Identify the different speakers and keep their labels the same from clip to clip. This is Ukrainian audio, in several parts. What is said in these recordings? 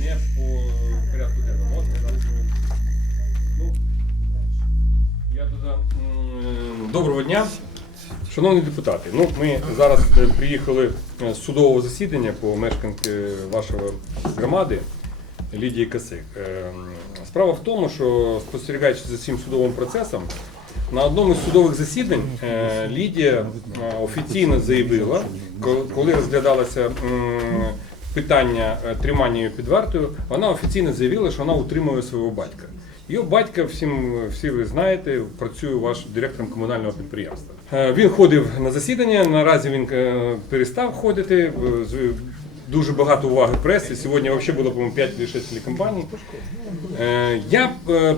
Speaker 1: не по порядку денному. От. Ну, я туди, Доброго дня. Шановні депутати, ну ми зараз е, приїхали е, з судового засідання по мешканці вашої громади Лідії Косик. Е, Справа в тому, що спостерігаючи за цим судовим процесом, на одному з судових засідань Лідія офіційно заявила, ко- коли розглядалося м, питання е, тримання її під вартою, вона офіційно заявила, що вона утримує свого батька. Його батька, всім, всі ви знаєте, працює ваш директором комунального підприємства. Е, Він ходив на засідання, наразі він е, перестав ходити. Дуже багато уваги преси. Сьогодні взагалі було, по-моєму, 5 чи 6 телекомпаній. Я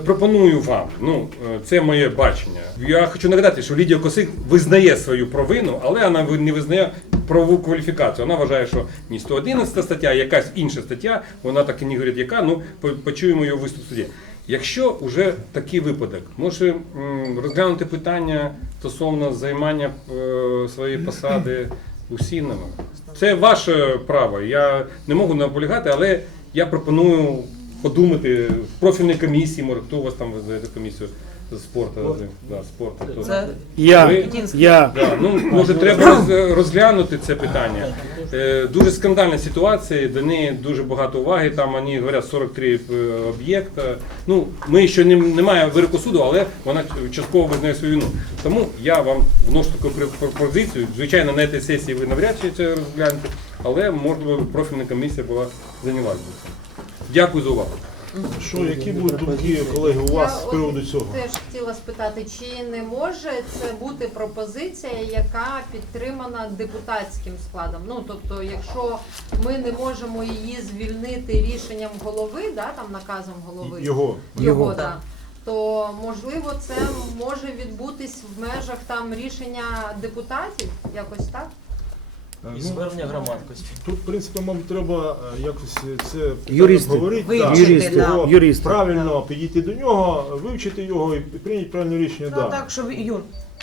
Speaker 1: пропоную вам, ну це моє бачення. Я хочу нагадати, що Лідія Косик визнає свою провину, але вона не визнає правову кваліфікацію. Вона вважає, що ні 111 стаття, а якась інша стаття, вона так і не говорить, яка. Ну по- почуємо його виступ в суді. Якщо вже такий випадок, може розглянути питання стосовно займання е, своєї посади усінними. Це ваше право. Я не можу наполягати, але я пропоную подумати в профільній комісії, може хто у вас там веде комісію з спорту, да, спорту. хто-
Speaker 2: Це
Speaker 3: Я,
Speaker 1: Ви-
Speaker 3: я.
Speaker 1: Да, ну, може, треба роз- розглянути це питання. Е, дуже скандальна ситуація, до неї дуже багато уваги. Там вони говорять 43 е, об'єкта. Ну, ми ще не, немає вироку суду, але вона частково визнає свою вину. Тому я вам вношу таку пр- пропозицію. Звичайно, на цій сесії ви навряд чи це розглянете, але можливо профільна комісія була цим. Дякую за увагу.
Speaker 4: Що, які будуть думки, колеги, у вас з
Speaker 5: Я
Speaker 4: приводу
Speaker 5: от
Speaker 4: цього?
Speaker 5: Теж хотіла спитати, чи не може це бути пропозиція, яка підтримана депутатським складом? Ну тобто, якщо ми не можемо її звільнити рішенням голови, да, там наказом голови,
Speaker 4: Його.
Speaker 5: його, да, то можливо це може відбутись в межах там рішення депутатів, якось так?
Speaker 4: Ну,
Speaker 2: і звернення громадськості.
Speaker 4: Тут, в принципі, нам треба е, якось це
Speaker 3: Юристи.
Speaker 4: говорити.
Speaker 2: Вивчити,
Speaker 3: Юристи,
Speaker 2: да.
Speaker 3: юристи.
Speaker 4: Правильно підійти до нього, вивчити його і прийняти правильне рішення.
Speaker 2: Ну
Speaker 4: да.
Speaker 2: так, щоб Юр,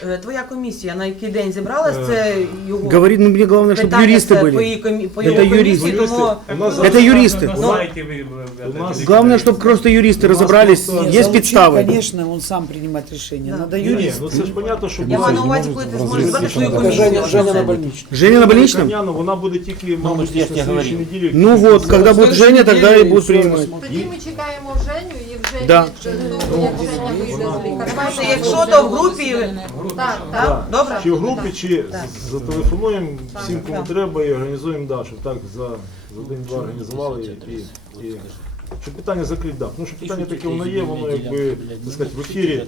Speaker 2: е, твоя комісія на який день зібралась,
Speaker 4: Е,
Speaker 2: це його
Speaker 3: Говорит, ну мне главное, чтобы
Speaker 2: питання
Speaker 3: юристы
Speaker 2: це по
Speaker 3: были.
Speaker 2: її комі- по
Speaker 3: Это
Speaker 2: його
Speaker 3: юристи.
Speaker 2: комісії, тому
Speaker 4: У нас
Speaker 3: Это юристы.
Speaker 2: Ну,
Speaker 4: У нас
Speaker 3: Главное, чтобы просто юристы разобрались,
Speaker 4: просто-
Speaker 3: есть подставы.
Speaker 6: Конечно, он сам принимать решение.
Speaker 2: Да.
Speaker 6: Надо
Speaker 4: Ні, ні,
Speaker 6: юрист.
Speaker 4: ну це ж понятно, що
Speaker 2: я маю на
Speaker 4: буде.
Speaker 2: увазі, коли ти зможеш звати свою
Speaker 4: Женя-
Speaker 2: комісію.
Speaker 6: Женя, Женя на
Speaker 2: Це-
Speaker 6: больничном.
Speaker 3: Женя на больничном?
Speaker 4: Лікарняно, вона буде тільки, мабуть,
Speaker 7: я
Speaker 4: на
Speaker 7: тебе
Speaker 4: слідчій
Speaker 7: говорив.
Speaker 4: неділі.
Speaker 3: Ну вот, когда будет Женя, тогда и будут принимать.
Speaker 5: Тоді ми чекаємо Женю і вже
Speaker 3: Да.
Speaker 2: Це Якщо то в групі,
Speaker 5: Так, так.
Speaker 2: добре?
Speaker 4: Чи в групі, чи з- зателефонуємо всім, кому треба, і організуємо, да, щоб так за, за день-два організували і, і щоб питання закрити, да. Ну, що питання таке воно є, воно якби, так сказати, в ефірі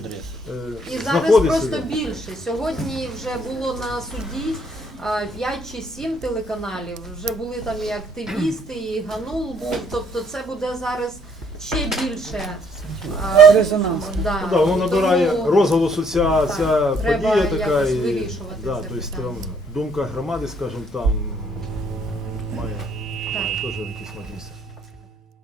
Speaker 4: е,
Speaker 5: І зараз
Speaker 4: знаходиться.
Speaker 5: просто більше. Сьогодні вже було на суді а, 5 чи 7 телеканалів. Вже були там і активісти, і Ганул був. Тобто це буде зараз ще більше. а,
Speaker 6: Резонанс.
Speaker 5: Да.
Speaker 4: Ну, да, воно набирає
Speaker 5: Тому-
Speaker 4: розголосу ця,
Speaker 5: Так,
Speaker 4: ця
Speaker 5: треба
Speaker 4: подія така.
Speaker 5: якось
Speaker 4: І,
Speaker 5: вирішувати
Speaker 4: да,
Speaker 5: це
Speaker 4: тобто,
Speaker 5: питання.
Speaker 4: там, думка громади, скажімо, там має
Speaker 5: Так.
Speaker 4: теж якийсь мати місце.